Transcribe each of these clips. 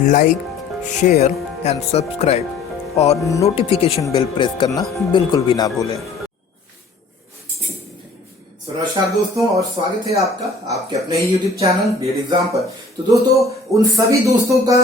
Like, share and subscribe और notification bell press करना बिल्कुल भी ना भूलें। नमस्कार दोस्तों और स्वागत है आपका आपके अपने ही YouTube चैनल बीएड एग्जाम पर। तो दोस्तों उन सभी दोस्तों का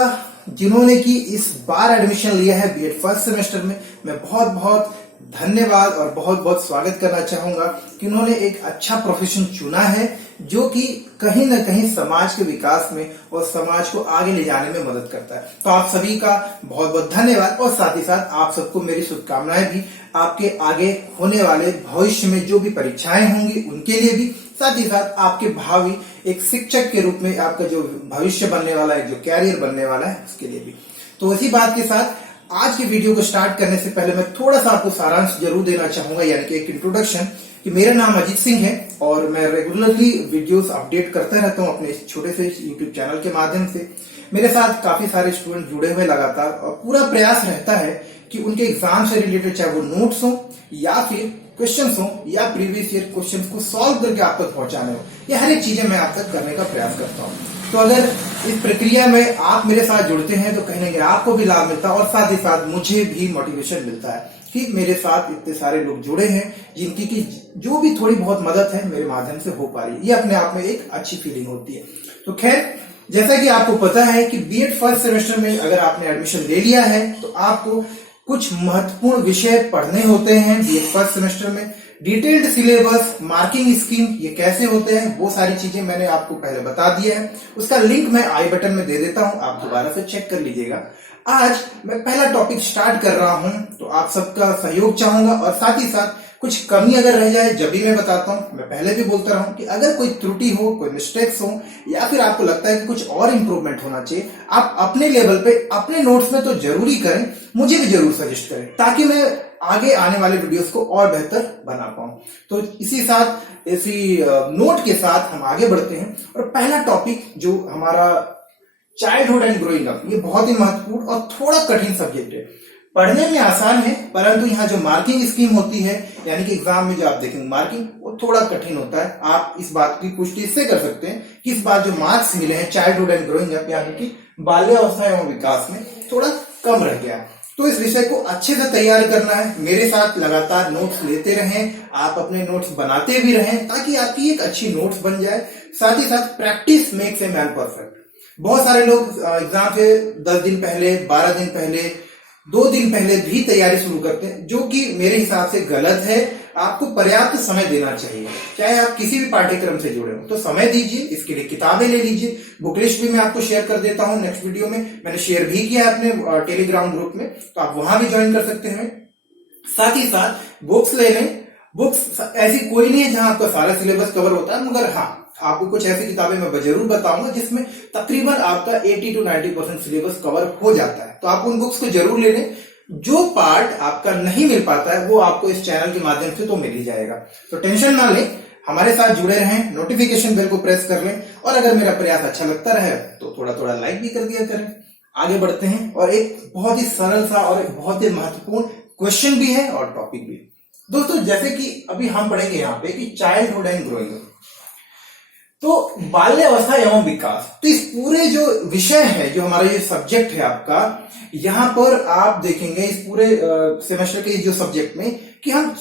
जिन्होंने की इस बार एडमिशन लिया है बीएड फर्स्ट सेमेस्टर में, मैं बहुत बहुत धन्यवाद और बहुत बहुत स्वागत करना चाहूंगा कि उन्होंने एक अच्छा प्रोफेशन चुना है जो कि कहीं ना कहीं समाज के विकास में और समाज को आगे ले जाने में मदद करता है। तो आप सभी का बहुत बहुत धन्यवाद और साथ ही साथ आप सबको मेरी शुभकामनाएं भी आपके आगे होने वाले भविष्य में जो भी परीक्षाएं होंगी उनके लिए भी, साथ ही साथ आपके भावी एक शिक्षक के रूप में आपका जो भविष्य बनने वाला है, जो कैरियर बनने वाला है, उसके लिए भी। तो इसी बात के साथ आज की वीडियो को स्टार्ट करने से पहले मैं थोड़ा सा आपको सारांश जरूर देना चाहूंगा, यानी कि एक इंट्रोडक्शन कि मेरा नाम अजीत सिंह है और मैं रेगुलरली वीडियोस अपडेट करता रहता हूं अपने इस छोटे से यूट्यूब चैनल के माध्यम से। मेरे साथ काफी सारे स्टूडेंट जुड़े हुए लगातार और पूरा प्रयास रहता है कि उनके एग्जाम से रिलेटेड चाहे वो नोट्स हो या फिर क्वेश्चंस हो या प्रीवियस ईयर क्वेश्चंस को सॉल्व करके आप तक पहुंचाने हो, ये हर एक चीजें मैं आप तक करने का प्रयास करता हूं। तो अगर इस प्रक्रिया में आप मेरे साथ जुड़ते हैं तो कहीं ना कहीं आपको भी लाभ मिलता है और साथ ही साथ मुझे भी मोटिवेशन मिलता है कि मेरे साथ इतने सारे लोग जुड़े हैं जिनकी की जो भी थोड़ी बहुत मदद है मेरे माध्यम से हो पा रही है। ये अपने आप में एक अच्छी फीलिंग होती है। तो खैर, जैसा कि आपको पता है कि बीएड फर्स्ट सेमेस्टर में अगर आपने एडमिशन ले लिया है तो आपको कुछ महत्वपूर्ण विषय पढ़ने होते हैं बीएड फर्स्ट सेमेस्टर में। डिटेल्ड सिलेबस, मार्किंग स्कीम, ये कैसे होते हैं, वो सारी चीजें मैंने आपको पहले बता दिया है। उसका लिंक मैं आई बटन में दे देता हूं, आप दोबारा से चेक कर लीजिएगा। आज मैं पहला टॉपिक स्टार्ट कर रहा हूं तो आप सबका सहयोग चाहूंगा और साथ ही साथ कुछ कमी अगर रह जाए जब भी मैं बताता हूं, मैं पहले भी बोलता रहा हूं कि अगर कोई त्रुटि हो, कोई मिस्टेक्स हो या फिर आपको लगता है कि कुछ और इंप्रूवमेंट होना चाहिए, आप अपने लेवल पे अपने नोट्स में तो जरूरी करें, मुझे भी जरूर सजेस्ट करें ताकि मैं आगे आने वाले वीडियोस को और बेहतर बना पाऊं। तो इसी नोट के साथ हम आगे बढ़ते हैं और पहला टॉपिक जो हमारा चाइल्डहुड एंड ग्रोइंग अप, ये बहुत ही महत्वपूर्ण और थोड़ा कठिन सब्जेक्ट है। पढ़ने में आसान है परंतु यहाँ जो मार्किंग स्कीम होती है, यानी कि एग्जाम में जो आप देखेंगे मार्किंग, वो थोड़ा कठिन होता है। आप इस बात की पुष्टि इससे कर सकते हैं कि इस बार जो मार्क्स मिले हैं चाइल्डहुड एंड ग्रोइंग अप यानी कि बाल्यावस्था एवं विकास में थोड़ा कम रह गया। तो इस विषय को अच्छे से तैयार करना है। मेरे साथ लगातार नोट्स लेते रहें, आप अपने नोट्स बनाते भी रहें ताकि आपकी एक अच्छी नोट्स बन जाए। साथ ही साथ practice makes a man perfect. बहुत सारे लोग एग्जाम से 10 दिन पहले, 12 दिन पहले, 2 दिन पहले भी तैयारी शुरू करते हैं, जो कि मेरे हिसाब से गलत है। आपको पर्याप्त समय देना चाहिए, चाहे आप किसी भी पाठ्यक्रम से जुड़े हो तो समय दीजिए। इसके लिए किताबें ले लीजिए, बुक लिस्ट भी मैं आपको शेयर कर देता हूं नेक्स्ट वीडियो में। मैंने शेयर भी किया है अपने टेलीग्राम ग्रुप में, तो आप वहां भी ज्वाइन कर सकते हैं। साथ ही साथ बुक्स ले लें। बुक्स ऐसी कोई नहीं है जहां आपका सारा सिलेबस कवर होता है, मगर हाँ, आपको कुछ ऐसी किताबें मैं जरूर बताऊंगा जिसमें तकरीबन आपका 80 to 90% सिलेबस कवर हो जाता है। तो आप उन बुक्स को जरूर ले लें। जो पार्ट आपका नहीं मिल पाता है वो आपको इस चैनल के माध्यम से तो मिल ही जाएगा। तो टेंशन ना लें, हमारे साथ जुड़े रहें, नोटिफिकेशन बेल को प्रेस कर लें और अगर मेरा प्रयास अच्छा लगता रहे तो थोड़ा थोड़ा लाइक भी कर दिया करें। आगे बढ़ते हैं और एक बहुत ही सरल सा और एक बहुत ही महत्वपूर्ण क्वेश्चन भी है और टॉपिक भी। दोस्तों, जैसे कि अभी हम पढ़ेंगे यहाँ पे कि चाइल्डहुड एंड ग्रोइंग अप, तो बाल्यावस्था एवं विकास। तो इस पूरे जो विषय है, जो हमारा ये सब्जेक्ट है आपका, यहां पर आप देखेंगे इस पूरे सेमेस्टर के जो सब्जेक्ट में कि हम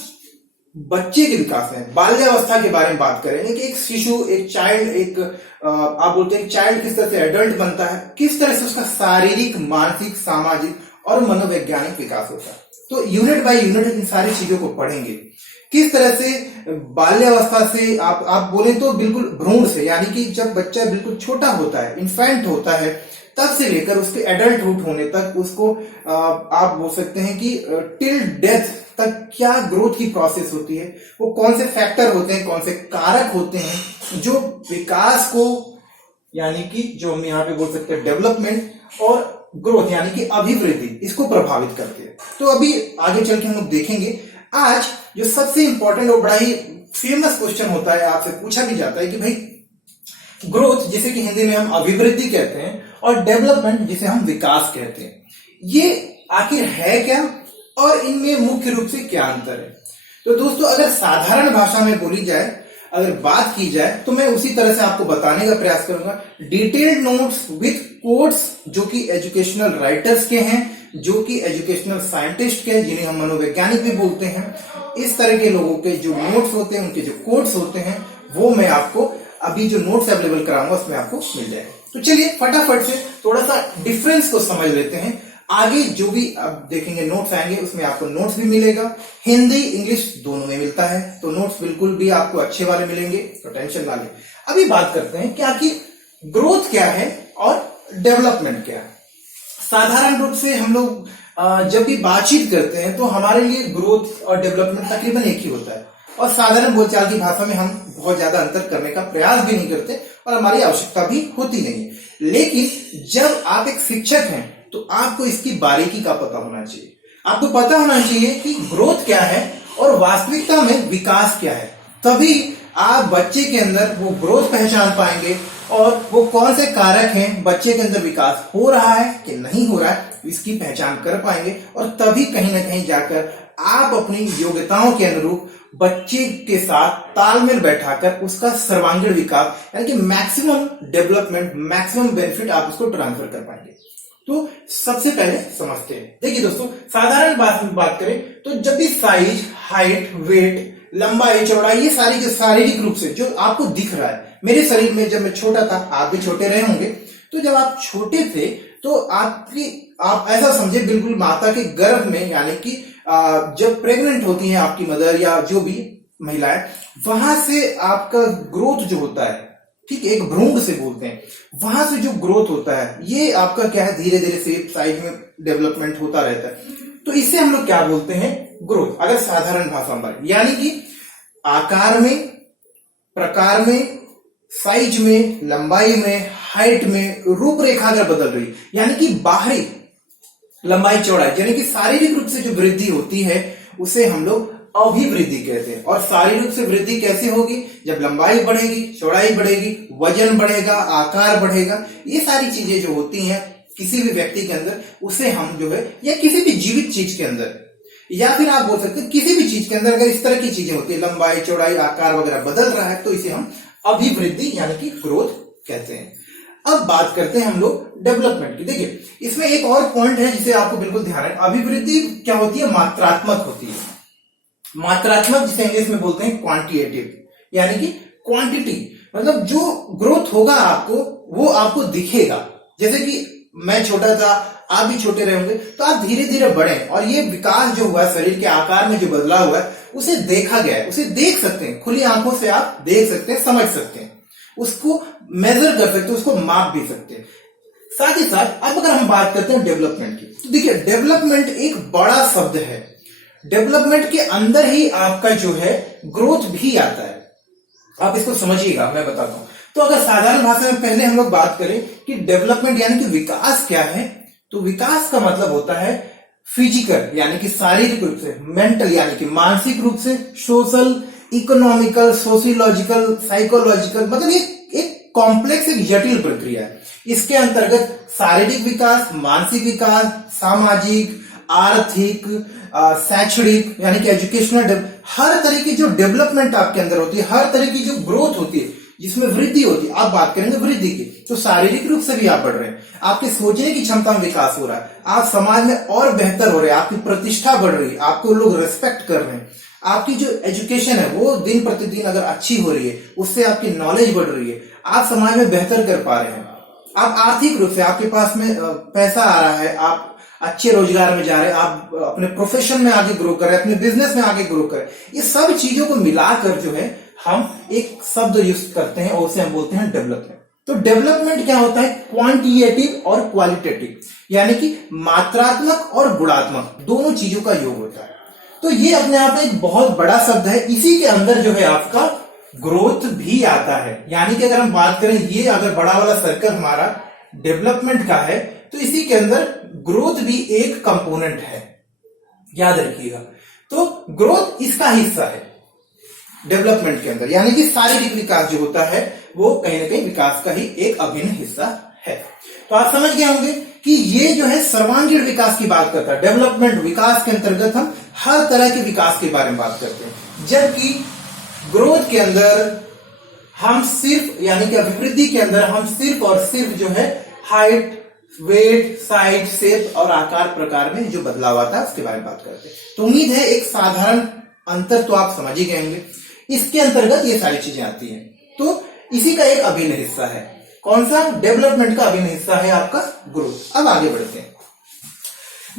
बच्चे के विकास में बाल्यावस्था के बारे में बात करेंगे कि एक शिशु, एक चाइल्ड, आप बोलते हैं चाइल्ड किस तरह से एडल्ट बनता है, किस तरह से उसका शारीरिक, मानसिक, सामाजिक और मनोवैज्ञानिक विकास होता है। तो यूनिट बाय यूनिट इन सारी चीजों को पढ़ेंगे। किस तरह से बाल्यावस्था से आप बोले तो बिल्कुल भ्रूण से, यानी कि जब बच्चा बिल्कुल छोटा होता है, इन्फेंट होता है, तब से लेकर उसके एडल्टहुड होने तक उसको आप बोल सकते हैं कि टिल डेथ तक क्या ग्रोथ की प्रोसेस होती है, वो कौन से फैक्टर होते हैं, कौन से कारक होते हैं जो विकास को, यानी कि जो हम यहाँ पे बोल सकते हैं डेवलपमेंट और ग्रोथ यानी कि अभिवृद्धि, इसको प्रभावित करते हैं। तो अभी आगे चल के हम लोग देखेंगे। आज जो सबसे इंपॉर्टेंट और बड़ा ही फेमस क्वेश्चन होता है, आपसे पूछा भी जाता है कि भाई ग्रोथ, जिसे कि हिंदी में हम अभिवृद्धि कहते हैं, और डेवलपमेंट जिसे हम विकास कहते हैं, ये आखिर है क्या और इनमें मुख्य रूप से क्या अंतर है। तो दोस्तों, अगर साधारण भाषा में बोली जाए, अगर बात की जाए तो मैं उसी तरह से आपको बताने का प्रयास करूंगा। डिटेल्ड नोट्स विथ कोट्स जो कि एजुकेशनल राइटर्स के हैं, जो कि एजुकेशनल साइंटिस्ट के हैं, जिन्हें हम मनोवैज्ञानिक भी बोलते हैं, इस तरह के लोगों के जो नोट्स होते हैं, उनके जो कोट्स होते हैं, वो मैं आपको अभी जो नोट्स अवेलेबल कराऊंगा उसमें आपको मिल जाएगा। तो चलिए फटाफट से थोड़ा सा डिफरेंस को समझ लेते हैं। आगे जो भी आप देखेंगे नोट्स आएंगे उसमें आपको नोट्स भी मिलेगा, हिंदी इंग्लिश दोनों में मिलता है, तो नोट्स बिल्कुल भी आपको अच्छे वाले मिलेंगे, तो टेंशन ना ले। अभी बात करते हैं कि आखिर ग्रोथ क्या है और डेवलपमेंट क्या है। साधारण रूप से हम लोग जब भी बातचीत करते हैं तो हमारे लिए ग्रोथ और डेवलपमेंट तकरीबन एक ही होता है, और साधारण बोलचाल की भाषा में हम बहुत ज्यादा अंतर करने का प्रयास भी नहीं करते और हमारी आवश्यकता भी होती नहीं है। लेकिन जब आप एक शिक्षक हैं तो आपको इसकी बारीकी का पता होना चाहिए। आपको पता होना चाहिए कि ग्रोथ क्या है और वास्तविकता में विकास क्या है, तभी आप बच्चे के अंदर वो ग्रोथ पहचान पाएंगे और वो कौन से कारक हैं, बच्चे के अंदर विकास हो रहा है कि नहीं हो रहा है, इसकी पहचान कर पाएंगे, और तभी कहीं ना कहीं जाकर आप अपनी योग्यताओं के अनुरूप बच्चे के साथ तालमेल बैठाकर उसका सर्वांगीण विकास यानी कि मैक्सिमम डेवलपमेंट, मैक्सिमम बेनिफिट आप उसको ट्रांसफर कर पाएंगे। तो सबसे पहले समझते हैं। देखिए दोस्तों, साधारण बात करें तो जब भी साइज, हाइट, वेट, लंबाई, चौड़ाई, ये सारी जो शारीरिक रूप से जो आपको दिख रहा है, मेरे शरीर में जब मैं छोटा था, आप भी छोटे रहे होंगे, तो जब आप छोटे थे तो आप ऐसा समझे बिल्कुल माता के गर्भ में, यानी कि जब प्रेग्नेंट होती हैं आपकी मदर या जो भी महिलाएं, वहां से आपका ग्रोथ जो होता है, ठीक है, एक भ्रूण से बोलते हैं, वहां से जो ग्रोथ होता है, ये आपका क्या है, धीरे धीरे शेप साइज में डेवलपमेंट होता रहता है। तो इसे हम लोग क्या बोलते हैं, ग्रोथ, अगर साधारण भाषा में, यानी कि आकार में, प्रकार में, साइज में, लंबाई में, हाइट में रूपरेखा अगर बदल रही, यानी कि बाहरी लंबाई चौड़ाई, यानी कि शारीरिक रूप से जो वृद्धि होती है उसे हम लोग अभिवृद्धि कहते हैं। और शारीरिक रूप से वृद्धि कैसे होगी, जब लंबाई बढ़ेगी, चौड़ाई बढ़ेगी, वजन बढ़ेगा, आकार बढ़ेगा, ये सारी चीजें जो होती हैं किसी भी व्यक्ति के अंदर, उसे हम जो है, या किसी भी जीवित चीज के अंदर, या फिर आप बोल सकते हैं किसी भी चीज के अंदर अगर इस तरह की चीजें होती है, लंबाई, चौड़ाई, आकार वगैरह बदल रहा है, तो इसे हम अभिवृद्धि यानी कि ग्रोथ कहते हैं। अब बात करते हैं हम लोग डेवलपमेंट की। देखिए, इसमें एक और पॉइंट है जिसे आपको बिल्कुल ध्यान है। अभिवृद्धि क्या होती है, मात्रात्मक होती है। मात्रात्मक जिसे इंग्लिश में बोलते हैं क्वांटिटेटिव, यानी कि क्वांटिटी, मतलब जो ग्रोथ होगा आपको वो आपको दिखेगा। जैसे कि मैं छोटा था, आप भी छोटे रहे होंगे, तो आप धीरे धीरे बढ़े, और ये विकास जो हुआ है, शरीर के आकार में जो बदलाव हुआ है, उसे देखा गया है, उसे देख सकते हैं, खुली आंखों से आप देख सकते हैं, समझ सकते हैं, उसको मेजर कर सकते हैं, उसको माप भी सकते हैं। साथ ही साथ अब अगर हम बात करते हैं डेवलपमेंट की, तो देखिए डेवलपमेंट एक बड़ा शब्द है। डेवलपमेंट के अंदर ही आपका जो है ग्रोथ भी आता है। आप इसको समझिएगा, मैं बताता हूं। तो अगर साधारण भाषा में पहले हम लोग बात करें कि डेवलपमेंट यानी कि विकास क्या है, तो विकास का मतलब होता है फिजिकल यानी कि शारीरिक रूप से, मेंटल यानी कि मानसिक रूप से, सोशल, इकोनॉमिकल, सोशियोलॉजिकल, साइकोलॉजिकल, मतलब ये एक कॉम्प्लेक्स, एक जटिल प्रक्रिया है। इसके अंतर्गत शारीरिक विकास, मानसिक विकास, सामाजिक, आर्थिक, शैक्षणिक यानी कि एजुकेशनल, हर तरह की जो डेवलपमेंट आपके अंदर होती है, हर तरह की जो ग्रोथ होती है, जिसमें वृद्धि होती है। आप बात करेंगे वृद्धि की, तो शारीरिक रूप से भी आप बढ़ रहे हैं, आपके सोचने की क्षमता में विकास हो रहा है, आप समाज में और बेहतर हो रहे हैं, आपकी प्रतिष्ठा बढ़ रही है, आपको लोग रेस्पेक्ट कर रहे हैं, आपकी जो एजुकेशन है वो दिन प्रतिदिन अगर अच्छी हो रही है, उससे आपकी नॉलेज बढ़ रही है, आप समाज में बेहतर कर पा रहे हैं, आप आर्थिक रूप से आपके पास में पैसा आ रहा है, आप अच्छे रोजगार में जा रहे हैं, आप अपने प्रोफेशन में आगे ग्रो कर रहे हैं, अपने बिजनेस में आगे ग्रो कर रहे हैं। ये सब चीजों को मिलाकर जो है हम एक शब्द यूज करते हैं और उसे हम बोलते हैं डेवलपमेंट। तो डेवलपमेंट क्या होता है, क्वांटिटेटिव और क्वालिटेटिव, यानी कि मात्रात्मक और गुणात्मक दोनों चीजों का योग होता है। तो ये अपने आप में एक बहुत बड़ा शब्द है। इसी के अंदर जो है आपका ग्रोथ भी आता है। यानी कि अगर हम बात करें, ये अगर बड़ा वाला सर्कल हमारा डेवलपमेंट का है, तो इसी के अंदर ग्रोथ भी एक कंपोनेंट है, याद रखिएगा। तो ग्रोथ इसका हिस्सा है डेवलपमेंट के अंदर, यानी कि शारीरिक विकास जो होता है वो कहीं ना कहीं विकास का ही एक अभिन्न हिस्सा है। तो आप समझ गए होंगे कि ये जो है सर्वांगीण विकास की बात करता है। डेवलपमेंट विकास के अंतर्गत हम हर तरह के विकास के बारे में बात करते हैं, जबकि ग्रोथ के अंदर हम सिर्फ, यानी कि अभिवृद्धि के अंदर हम सिर्फ और सिर्फ जो है हाइट, वेट, साइज, शेप और आकार प्रकार में जो बदलाव आता है उसके बारे में बात करते हैं। तो उम्मीद है एक साधारण अंतर तो आप समझ ही गए होंगे। इसके अंतर्गत ये सारी चीजें आती हैं। तो इसी का एक अभिन्न हिस्सा है। कौन सा? डेवलपमेंट का अभिन्न हिस्सा है आपका ग्रोथ। अब आगे बढ़ते हैं।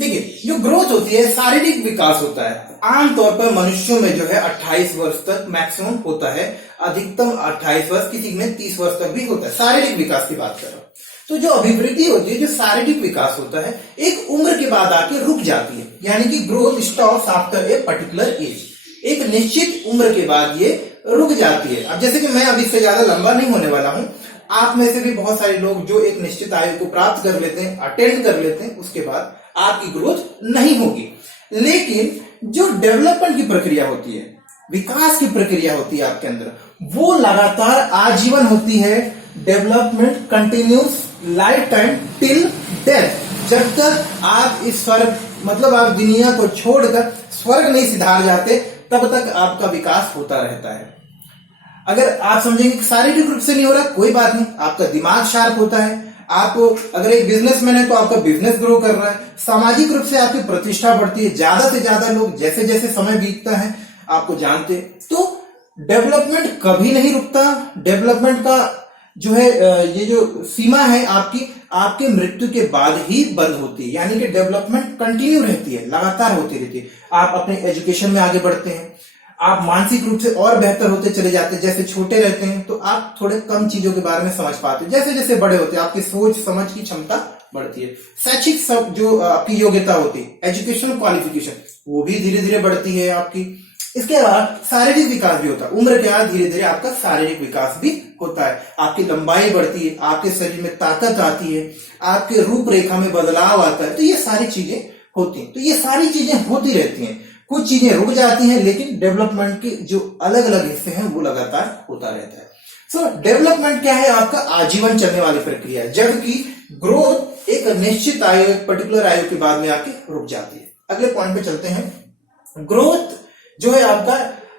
देखिए, जो ग्रोथ होती है शारीरिक विकास होता है। आमतौर पर मनुष्यों में जो है 28 वर्ष तक मैक्सिमम होता है, अधिकतम 28 वर्ष, किसी में 30 वर्ष तक भी होता है। शारीरिक विकास की बात कर रहा हूं। तो जो अभिवृद्धि होती है, जो शारीरिक विकास होता है, एक उम्र के बाद आके रुक जाती है, यानी कि growth stops after a particular age. एक निश्चित उम्र के बाद ये रुक जाती है। अब जैसे कि मैं अभी इससे ज्यादा लंबा नहीं होने वाला हूं, आप में से भी बहुत सारे लोग जो एक निश्चित आयु को प्राप्त कर लेते हैं, अटेंड कर लेते हैं, उसके बाद आपकी ग्रोथ नहीं होगी। लेकिन जो डेवलपमेंट की प्रक्रिया होती है, विकास की प्रक्रिया होती है आपके अंदर, वो लगातार आजीवन होती है। Development continuous life time till death. जब तक आप इस स्वर्ग, मतलब आप दुनिया को छोड़कर स्वर्ग नहीं सिधार जाते, तब तक आपका विकास होता रहता है। अगर आप समझेंगे कि शारीरिक रूप से नहीं हो रहा, कोई बात नहीं, आपका दिमाग शार्प होता है। आप अगर एक बिजनेसमैन है तो आपका बिजनेस ग्रो कर रहा है। सामाजिक रूप से आपकी प्रतिष्ठा बढ़ती है। ज्यादा से ज्यादा लोग जैसे जैसे समय बीतता है आपको जानते। तो डेवलपमेंट कभी नहीं रुकता। डेवलपमेंट का जो है ये जो सीमा है आपकी, आपके मृत्यु के बाद ही बंद होती है। यानी कि डेवलपमेंट कंटिन्यू रहती है, लगातार होती रहती है। आप अपने एजुकेशन में आगे बढ़ते हैं, आप मानसिक रूप से और बेहतर होते चले जाते हैं। जैसे छोटे रहते हैं तो आप थोड़े कम चीजों के बारे में समझ पाते हैं। जैसे जैसे बड़े होते हैं आपकी सोच समझ की क्षमता बढ़ती है। शैक्षिक सब जो आपकी योग्यता होती है, एजुकेशन क्वालिफिकेशन, वो भी धीरे धीरे बढ़ती है आपकी। इसके बाद शारीरिक विकास भी होता है। उम्र के बाद धीरे धीरे आपका शारीरिक विकास भी होता है। आपकी लंबाई बढ़ती है, आपके शरीर में ताकत आती है, आपके रूपरेखा में बदलाव आता है। तो ये सारी चीजें होती हैं। तो ये सारी चीजें होती रहती हैं। कुछ चीजें रुक जाती हैं, लेकिन डेवलपमेंट के जो अलग अलग हिस्से हैं वो लगातार होता रहता है। सो डेवलपमेंट क्या है? आपका आजीवन चलने वाली प्रक्रिया है, जबकि ग्रोथ एक निश्चित आयु, एक पर्टिकुलर आयु के बाद में आके रुक जाती है। अगले पॉइंट पे चलते हैं। ग्रोथ जो है आपका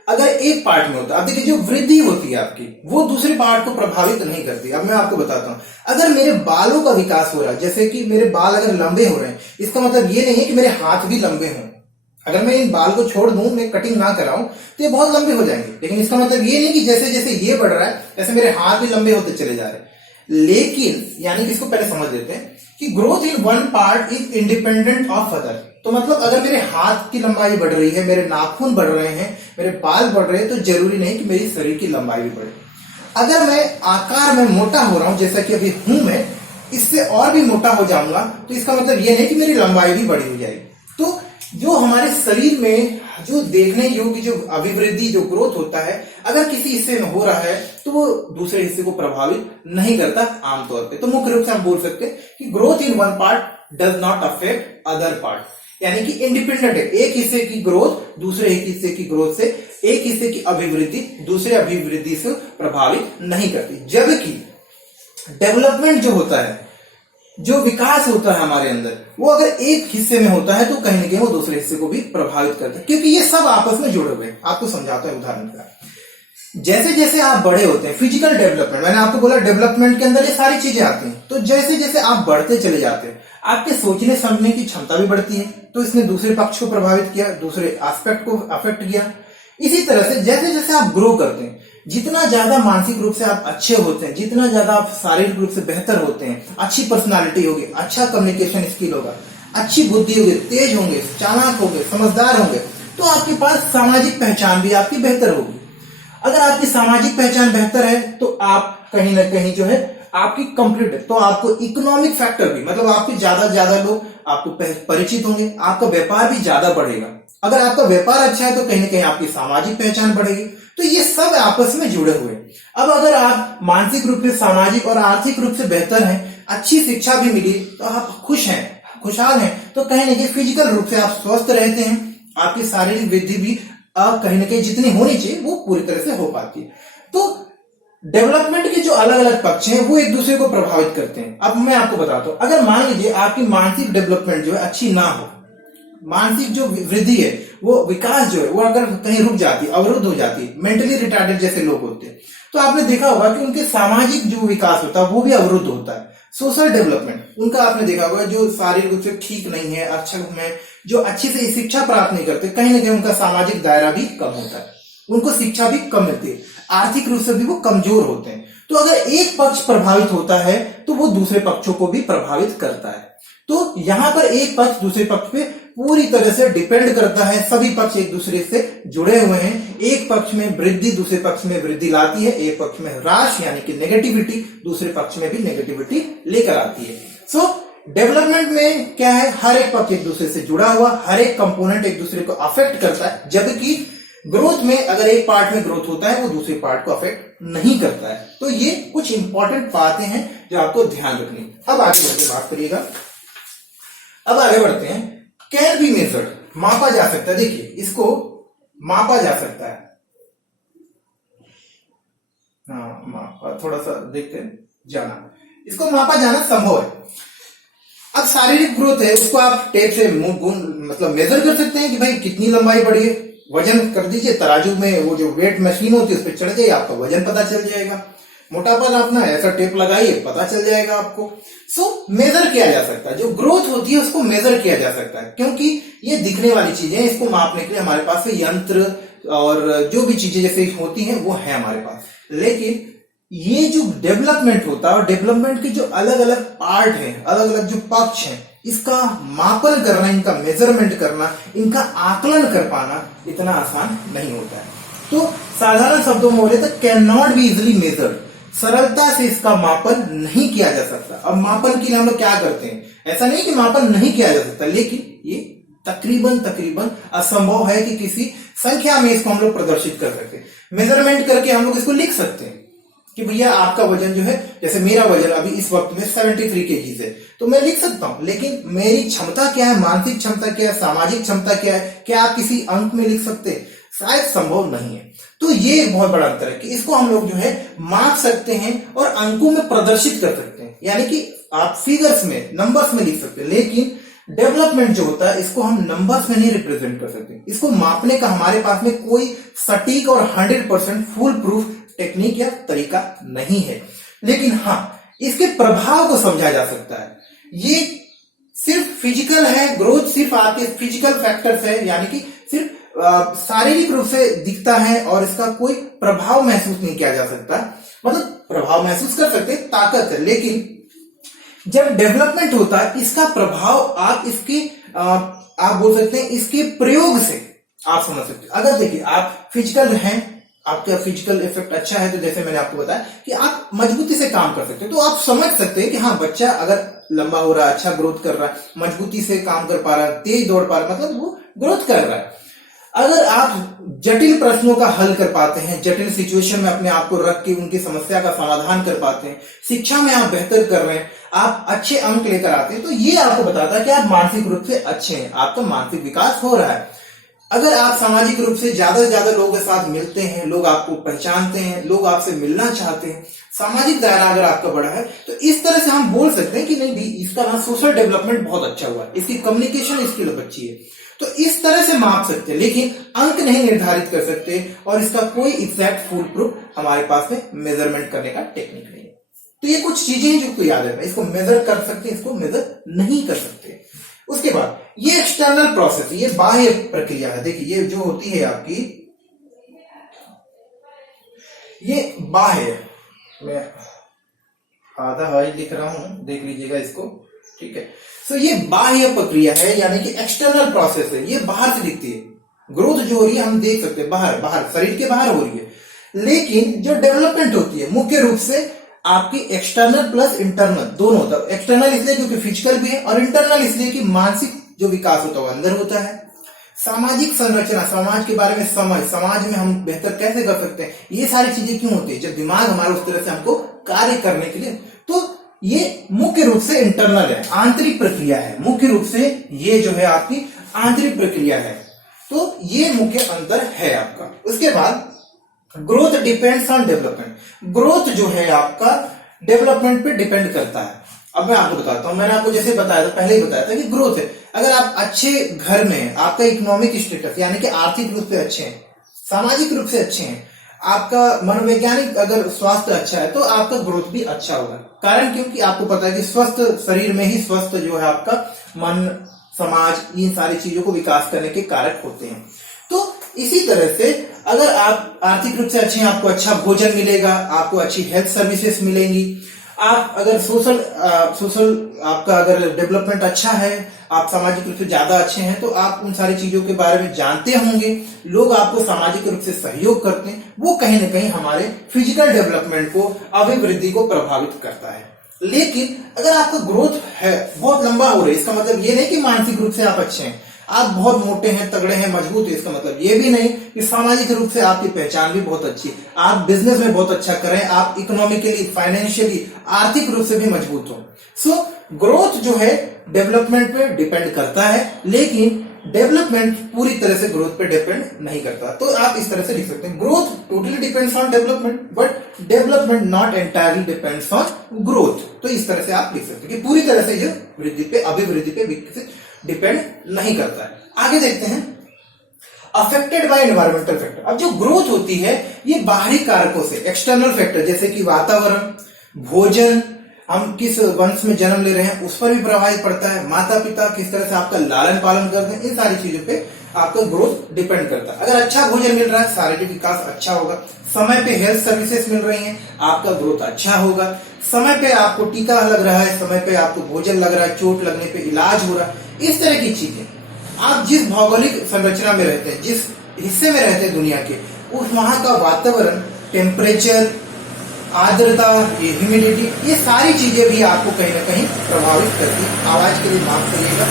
अगर एक पार्ट में होता है, अब देखिए जो वृद्धि होती है आपकी, वो दूसरे पार्ट को प्रभावित नहीं करती। अब मैं आपको बताता हूं, अगर मेरे बालों का विकास हो रहा है, जैसे कि मेरे बाल अगर लंबे हो रहे हैं, इसका मतलब ये नहीं है कि मेरे हाथ भी लंबे हों। अगर मैं इन बाल को छोड़ दूं, मैं कटिंग ना कराऊं, तो ये बहुत लंबे हो जाएंगे। लेकिन इसका मतलब ये नहीं कि जैसे जैसे ये बढ़ रहा है ऐसे मेरे हाथ भी लंबे होते चले जा रहे हैं। लेकिन यानी कि इसको पहले समझ लेते हैं कि growth in one part is independent of other. तो मतलब अगर मेरे हाथ की लंबाई बढ़ रही है, मेरे नाखून बढ़ रहे हैं, मेरे बाल बढ़ रहे हैं, तो जरूरी नहीं कि मेरी शरीर की लंबाई भी बढ़े। अगर मैं आकार में मोटा हो रहा हूं, जैसा कि अभी हूं मैं, इससे और भी मोटा हो जाऊंगा, तो इसका मतलब ये नहीं कि मेरी लंबाई भी बड़ी हो जाएगी। तो जो हमारे शरीर में जो देखने योग्य जो अभिवृद्धि, जो ग्रोथ होता है, अगर किसी हिस्से में हो रहा है तो वो दूसरे हिस्से को प्रभावित नहीं करता आमतौर पे। तो मुख्य रूप से हम बोल सकते हैं कि growth in one part does not affect other part, यानी कि इंडिपेंडेंट है। एक हिस्से की ग्रोथ दूसरे हिस्से की ग्रोथ से, एक हिस्से की अभिवृद्धि दूसरे अभिवृद्धि से प्रभावित नहीं करती। जबकि डेवलपमेंट जो होता है, जो विकास होता है हमारे अंदर, वो अगर एक हिस्से में होता है तो कहीं ना कहीं वो दूसरे हिस्से को भी प्रभावित करता है, क्योंकि ये सब आपस में जुड़े हुए हैं। आपको समझाता है उदाहरण का। जैसे जैसे आप बड़े होते हैं, फिजिकल डेवलपमेंट, मैंने आपको बोला डेवलपमेंट के अंदर ये सारी चीजें आती हैं। तो जैसे जैसे आप बढ़ते चले जाते हैं, आपके सोचने समझने की क्षमता भी बढ़ती है। तो इसने दूसरे पक्ष को प्रभावित किया, दूसरे एस्पेक्ट को अफेक्ट किया। इसी तरह से जैसे जैसे आप ग्रो करते हैं, जितना ज्यादा मानसिक रूप से आप अच्छे होते हैं, जितना ज्यादा आप शारीरिक रूप से बेहतर होते हैं, अच्छी पर्सनालिटी होगी, अच्छा कम्युनिकेशन स्किल होगा, अच्छी बुद्धि होगी, तेज होंगे, चालाक होंगे, समझदार होंगे, तो आपके पास सामाजिक पहचान भी आपकी बेहतर होगी। अगर आपकी सामाजिक पहचान बेहतर है तो आप कहीं ना कहीं जो है आपकी कंप्लीट है, तो आपको इकोनॉमिक फैक्टर भी, मतलब आपके ज्यादा लोग आपको परिचित होंगे, आपका व्यापार भी ज्यादा बढ़ेगा। अगर आपका व्यापार अच्छा है तो कहीं ना कहीं आपकी सामाजिक पहचान बढ़ेगी। तो ये सब आपस में जुड़े हुए। अब अगर आप मानसिक रूप से, सामाजिक और आर्थिक रूप से बेहतर हैं, अच्छी शिक्षा भी मिली, तो आप खुश हैं, खुशहाल हैं, तो कहीं ना कहीं फिजिकल रूप से आप स्वस्थ रहते हैं, आपकी शारीरिक वृद्धि भी कहीं ना कहीं जितनी होनी चाहिए वो पूरी तरह से हो पाती है। तो डेवलपमेंट के जो अलग अलग पक्ष हैं वो एक दूसरे को प्रभावित करते हैं। अब मैं आपको बताता हूं, अगर मान लीजिए आपकी मानसिक डेवलपमेंट जो है अच्छी ना हो, मानसिक जो वृद्धि है, वो विकास जो है वो अगर कहीं रुक जाती है, अवरुद्ध हो जाती है, मेंटली रिटार्डेड जैसे लोग होते हैं, तो आपने देखा होगा कि उनके सामाजिक जो विकास होता है वो भी अवरुद्ध होता है। सोशल डेवलपमेंट, उनका आपने देखा होगा जो शारीरिक रूप से ठीक नहीं है, अक्षम है, जो अच्छी से शिक्षा प्राप्त नहीं करते, कहीं ना कहीं उनका सामाजिक दायरा भी कम होता है, उनको शिक्षा भी कम मिलती है, आर्थिक रूप से भी वो कमजोर होते हैं। तो अगर एक पक्ष प्रभावित होता है तो वो दूसरे पक्षों को भी प्रभावित करता है। तो यहां पर एक पक्ष दूसरे पक्ष पे पूरी तरह से डिपेंड करता है, सभी पक्ष एक दूसरे से जुड़े हुए हैं। एक पक्ष में वृद्धि दूसरे पक्ष में वृद्धि लाती है, एक पक्ष में ह्रास यानी कि नेगेटिविटी दूसरे पक्ष में भी नेगेटिविटी लेकर आती है। सो डेवलपमेंट में क्या है, हर एक पक्ष एक दूसरे से जुड़ा हुआ, हर एक कंपोनेंट एक दूसरे को अफेक्ट करता है, जबकि ग्रोथ में अगर एक पार्ट में ग्रोथ होता है वो दूसरे पार्ट को अफेक्ट नहीं करता है। तो ये कुछ इंपॉर्टेंट बातें हैं जो आपको ध्यान रखनी। अब आगे बढ़ते बात करिएगा, अब आगे बढ़ते हैं। कैन बी मेजर्ड, मापा जा सकता है। देखिए इसको मापा जा सकता है, हाँ मापा, थोड़ा सा देखते जाना, इसको मापा जाना संभव है। अब शारीरिक ग्रोथ है, उसको आप टेप से मतलब मेजर कर सकते हैं कि भाई कितनी लंबाई बढ़ी है, वजन कर दीजिए तराजू में, वो जो वेट मशीन होती है उस पर चढ़ जाइए, आपका वजन पता चल जाएगा। मोटापा नापना है, ऐसा टेप लगाइए, पता चल जाएगा आपको। सो मेजर किया जा सकता है, जो ग्रोथ होती है उसको मेजर किया जा सकता है, क्योंकि ये दिखने वाली चीजें, इसको मापने के लिए हमारे पास यंत्र और जो भी चीजें जैसे होती हैं वो है हमारे पास। लेकिन ये जो डेवलपमेंट होता है और डेवलपमेंट के जो अलग अलग पार्ट हैं, अलग अलग जो पक्ष हैं, इसका मापन करना, इनका मेजरमेंट करना, इनका आकलन कर पाना इतना आसान नहीं होता है। तो साधारण शब्दों में बोले तो can not be easily measured, सरलता से इसका मापन नहीं किया जा सकता। अब मापन के लिए हम लोग क्या करते हैं, ऐसा नहीं कि मापन नहीं किया जा सकता, लेकिन ये तकरीबन असंभव है कि किसी संख्या में इसको हम लोग प्रदर्शित कर सके। मेजरमेंट करके हम लोग इसको लिख सकते हैं कि भैया आपका वजन जो है, जैसे मेरा वजन अभी इस वक्त में 73 kg है, तो मैं लिख सकता हूं, लेकिन मेरी क्षमता क्या है, मानसिक क्षमता क्या है, सामाजिक क्षमता क्या है, क्या आप किसी अंक में लिख सकते हैं? शायद संभव नहीं है। तो ये एक बहुत बड़ा अंतर है कि इसको हम लोग जो है माप सकते हैं और अंकों में प्रदर्शित कर सकते हैं, यानी कि आप फिगर्स में, नंबर्स में लिख सकते हैं। लेकिन डेवलपमेंट जो होता है इसको हम नंबर्स में नहीं रिप्रेजेंट कर सकते। इसको मापने का हमारे पास में कोई सटीक और 100% फुल प्रूफ टेक्निक या तरीका नहीं है। लेकिन हाँ, इसके प्रभाव को समझा जा सकता है। ये सिर्फ फिजिकल है, ग्रोथ सिर्फ आपके फिजिकल फैक्टर्स है, यानी कि सिर्फ शारीरिक रूप से दिखता है और इसका कोई प्रभाव महसूस नहीं किया जा सकता। मतलब प्रभाव महसूस कर सकते, ताकत है, लेकिन जब डेवलपमेंट होता है इसका प्रभाव आप इसके आप बोल सकते हैं इसके प्रयोग से आप समझ सकते हैं। अगर देखिए आप फिजिकल हैं, आपका फिजिकल इफेक्ट अच्छा है, तो जैसे मैंने आपको बताया कि आप मजबूती से काम कर सकते हैं, तो आप समझ सकते हैं कि हाँ बच्चा अगर लंबा हो रहा है, अच्छा ग्रोथ कर रहा है, मजबूती से काम कर पा रहा है, तेज दौड़ पा रहा है, मतलब वो ग्रोथ कर रहा है। अगर आप जटिल प्रश्नों का हल कर पाते हैं, जटिल सिचुएशन में अपने आप को रख के उनकी समस्या का समाधान कर पाते हैं, शिक्षा में आप बेहतर कर रहे हैं, आप अच्छे अंक लेकर आते हैं, तो ये आपको बताता है कि आप मानसिक रूप से अच्छे हैं, आपका मानसिक विकास हो रहा है। अगर आप सामाजिक रूप से ज्यादा से ज्यादा लोगों के साथ मिलते हैं, लोग आपको पहचानते हैं, लोग आपसे मिलना चाहते हैं, सामाजिक दायरा अगर आपका बड़ा है, तो इस तरह से हम बोल सकते हैं कि नहीं भी इसका ना सोशल डेवलपमेंट बहुत अच्छा हुआ है, इसकी कम्युनिकेशन स्किल अच्छी है। तो इस तरह से माप सकते हैं, लेकिन अंक नहीं निर्धारित कर सकते और इसका कोई एग्जैक्ट फुल प्रूफ हमारे पास में मेजरमेंट करने का टेक्निक नहीं है। तो ये कुछ चीजें हैं जो याद रखना, इसको मेजर कर सकते हैं, इसको मेजर नहीं कर सकते। उसके बाद ये एक्सटर्नल प्रोसेस, ये बाह्य प्रक्रिया है। देखिए ये जो होती है आपकी, ये बाह्य, मैं आधा हाई लिख रहा हूं, देख लीजिएगा इसको, ठीक है। सो ये बाह्य प्रक्रिया है, यानी कि एक्सटर्नल प्रोसेस है, ये बाहर से दिखती है। ग्रोथ जो हो रही है हम देख सकते हैं बाहर, शरीर के बाहर हो रही है, लेकिन जो डेवलपमेंट होती है मुख्य रूप से आपकी एक्सटर्नल प्लस इंटरनल दोनों होता है। एक्सटर्नल इसलिए क्योंकि फिजिकल भी है, और इंटरनल इसलिए कि मानसिक जो विकास होता है वो अंदर होता है। सामाजिक संरचना, समाज के बारे में समझ, समाज में हम बेहतर कैसे कर सकते हैं, ये सारी चीजें क्यों होती है, जब दिमाग हमारा उस तरह से हमको कार्य करने के लिए, तो ये मुख्य रूप से इंटरनल है, आंतरिक प्रक्रिया है। मुख्य रूप से ये जो है आपकी आंतरिक प्रक्रिया है, तो ये मुख्य अंतर है आपका। उसके बाद growth depends on development, growth जो है आपका डेवलपमेंट पे डिपेंड करता है। अब मैं आपको बताता हूं, मैंने आपको जैसे बताया था, पहले ही बताया था कि ग्रोथ है, अगर आप अच्छे घर में हैं, आपका इकोनॉमिक स्टेटस यानी कि आर्थिक रूप से अच्छे हैं, सामाजिक रूप से अच्छे हैं, आपका मनोवैज्ञानिक अगर स्वास्थ्य अच्छा है तो आपका ग्रोथ भी अच्छा होगा। कारण क्योंकि आपको पता है कि स्वस्थ शरीर में ही स्वस्थ जो है आपका मन, समाज, इन सारी चीजों को विकास करने के कारक होते हैं। तो इसी तरह से अगर आप आर्थिक रूप से अच्छे हैं, आपको अच्छा भोजन मिलेगा, आपको अच्छी हेल्थ सर्विसेज मिलेंगी, आप अगर सोशल आपका अगर डेवलपमेंट अच्छा है, आप सामाजिक रूप से ज्यादा अच्छे हैं, तो आप उन सारी चीजों के बारे में जानते होंगे, लोग आपको सामाजिक रूप से सहयोग करते हैं, वो कहीं ना कहीं हमारे फिजिकल डेवलपमेंट को, अभिवृद्धि को प्रभावित करता है। लेकिन अगर आपका ग्रोथ है बहुत लंबा हो रहा है, इसका मतलब ये नहीं कि मानसिक रूप से आप अच्छे हैं, आप बहुत मोटे हैं, तगड़े हैं, मजबूत है, इसका मतलब ये भी नहीं कि सामाजिक रूप से आपकी पहचान भी बहुत अच्छी है, आप बिजनेस में बहुत अच्छा कर रहे हैं, आप इकोनॉमिकली, फाइनेंशियली, आर्थिक रूप से भी मजबूत हो। सो ग्रोथ जो है डेवलपमेंट पे डिपेंड करता है, लेकिन डेवलपमेंट पूरी तरह से ग्रोथ पे डिपेंड नहीं करता। तो आप इस तरह से लिख सकते हैं, growth totally depends on development, but development not entirely depends on growth. तो इस तरह से आप लिख सकते हैं कि पूरी तरह से जो वृद्धि पे, अभिवृद्धि पे विकसित डिपेंड नहीं करता है। आगे देखते हैं, अफेक्टेड बाय एनवायरमेंटल फैक्टर। अब जो ग्रोथ होती है ये बाहरी कारकों से, एक्सटर्नल फैक्टर जैसे कि वातावरण, भोजन, हम किस वंश में जन्म ले रहे हैं उस पर भी प्रभावित पड़ता है, माता पिता किस तरह से आपका लालन पालन करते हैं, इन सारी चीजों पे आपका ग्रोथ डिपेंड करता है। अगर अच्छा भोजन मिल रहा है, शारीरिक विकास अच्छा होगा, समय पे हेल्थ सर्विसेज मिल रही हैं, आपका ग्रोथ अच्छा होगा, समय पे आपको टीका लग रहा है, समय पे आपको भोजन लग रहा है, चोट लगने पे इलाज हो रहा है, इस तरह की चीजें। आप जिस भौगोलिक संरचना में रहते हैं, जिस हिस्से में रहते हैं दुनिया के, उस वहां का वातावरण, टेम्परेचर, आर्द्रता, ये ह्यूमिडिटी, ये सारी चीजें भी आपको कहीं ना कहीं प्रभावित करती है। आवाज के लिए माफ करिएगा।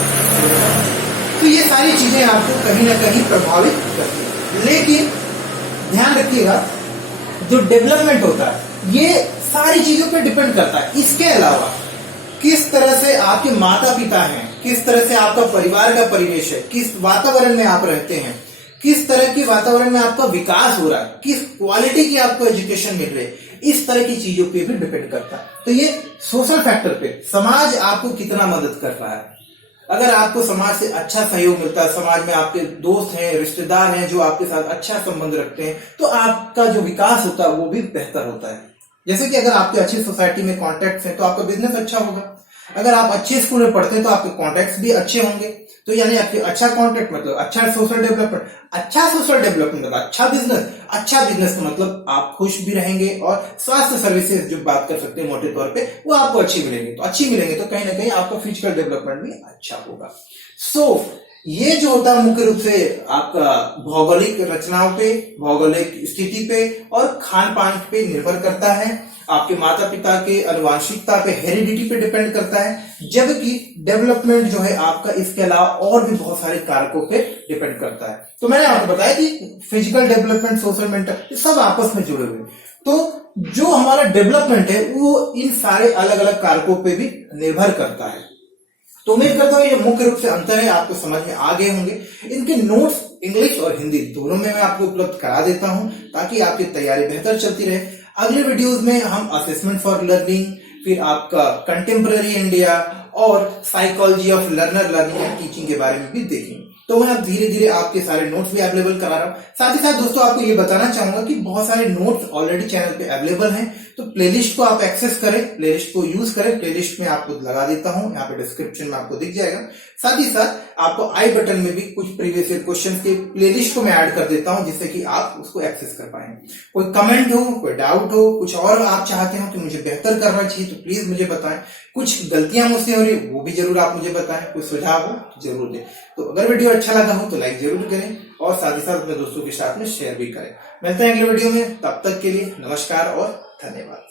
तो ये सारी चीजें आपको कहीं ना कहीं प्रभावित करती है। लेकिन ध्यान रखिएगा, जो डेवलपमेंट होता है ये सारी चीजों पर डिपेंड करता है। इसके अलावा किस तरह से आपके माता पिता हैं, किस तरह से आपका परिवार का परिवेश है, किस वातावरण में आप रहते हैं, किस तरह के वातावरण में आपका विकास हो रहा है, किस क्वालिटी की आपको एजुकेशन मिल रही है, इस तरह की चीजों पे भी डिपेंड करता है। तो ये सोशल फैक्टर पे, समाज आपको कितना मदद कर रहा है। अगर आपको समाज से अच्छा सहयोग मिलता है, समाज में आपके दोस्त हैं, रिश्तेदार हैं जो आपके साथ अच्छा संबंध रखते हैं, तो आपका जो विकास होता है वो भी बेहतर होता है। जैसे कि अगर आपके अच्छी सोसाइटी में कॉन्टैक्ट्स हैं तो आपका बिजनेस अच्छा होगा, अगर आप अच्छे स्कूल में पढ़ते हैं तो आपके कॉन्टैक्ट्स भी अच्छे होंगे। तो यानी आपके अच्छा कॉन्टैक्ट मतलब अच्छा सोशल डेवलपमेंट, अच्छा सोशल डेवलपमेंट मतलब अच्छा बिजनेस, अच्छा बिजनेस का मतलब आप खुश भी रहेंगे, और स्वास्थ्य सर्विसेज जो बात कर सकते हैं मोटे तौर पे, वो आपको अच्छी मिलेंगी। तो अच्छी मिलेंगे तो कहीं ना कहीं आपका फिजिकल डेवलपमेंट भी अच्छा होगा। सो ये जो होता है मुख्य रूप से आपका भौगोलिक रचनाओं पे, भौगोलिक स्थिति पे और खान पान पे निर्भर करता है, आपके माता पिता के अनुवांशिकता पे, हेरिडिटी पे डिपेंड करता है। जबकि डेवलपमेंट जो है आपका इसके अलावा और भी बहुत सारे कारकों पे डिपेंड करता है। तो मैंने आपको बताया कि फिजिकल डेवलपमेंट, सोशल, मेंटल, सब आपस में जुड़े हुए। तो जो हमारा डेवलपमेंट है वो इन सारे अलग अलग कारकों पे भी निर्भर करता है। तो उम्मीद करता हूँ ये मुख्य रूप से अंतर है आपको समझ में आ गए होंगे। इनके नोट्स इंग्लिश और हिंदी दोनों में मैं आपको उपलब्ध करा देता हूं ताकि आपकी तैयारी बेहतर चलती रहे। अगले वीडियोस में हम असेसमेंट फॉर लर्निंग, फिर आपका कंटेम्पररी इंडिया और psychology of learner learning and teaching के बारे में भी देखेंगे। तो मैं अब धीरे धीरे आपके सारे नोट्स भी अवेलेबल करा रहा हूँ। साथ ही साथ दोस्तों आपको ये बताना चाहूंगा कि बहुत सारे नोट्स ऑलरेडी चैनल पे अवेलेबल हैं, तो प्लेलिस्ट को आप एक्सेस करें, प्लेलिस्ट को यूज करें। प्लेलिस्ट में आपको लगा देता हूं, यहाँ पे डिस्क्रिप्शन में आपको दिख जाएगा। साथ ही साथ आपको आई बटन में भी कुछ प्रीवियस ईयर क्वेश्चन के प्लेलिस्ट को मैं ऐड कर देता हूं, जिससे कि आप उसको एक्सेस कर पाए। कोई कमेंट हो, कोई डाउट हो, कुछ और आप चाहते हो कि मुझे बेहतर करना चाहिए तो प्लीज मुझे बताएं। कुछ गलतियां मुझसे हो रही वो भी जरूर आप मुझे बताएं, कोई सुझाव हो जरूर दें। तो अगर वीडियो अच्छा लगा हो तो लाइक जरूर करें और साथ ही साथ अपने दोस्तों के साथ में शेयर भी करें। मिलते हैं अगले वीडियो में, तब तक के लिए नमस्कार और धन्यवाद।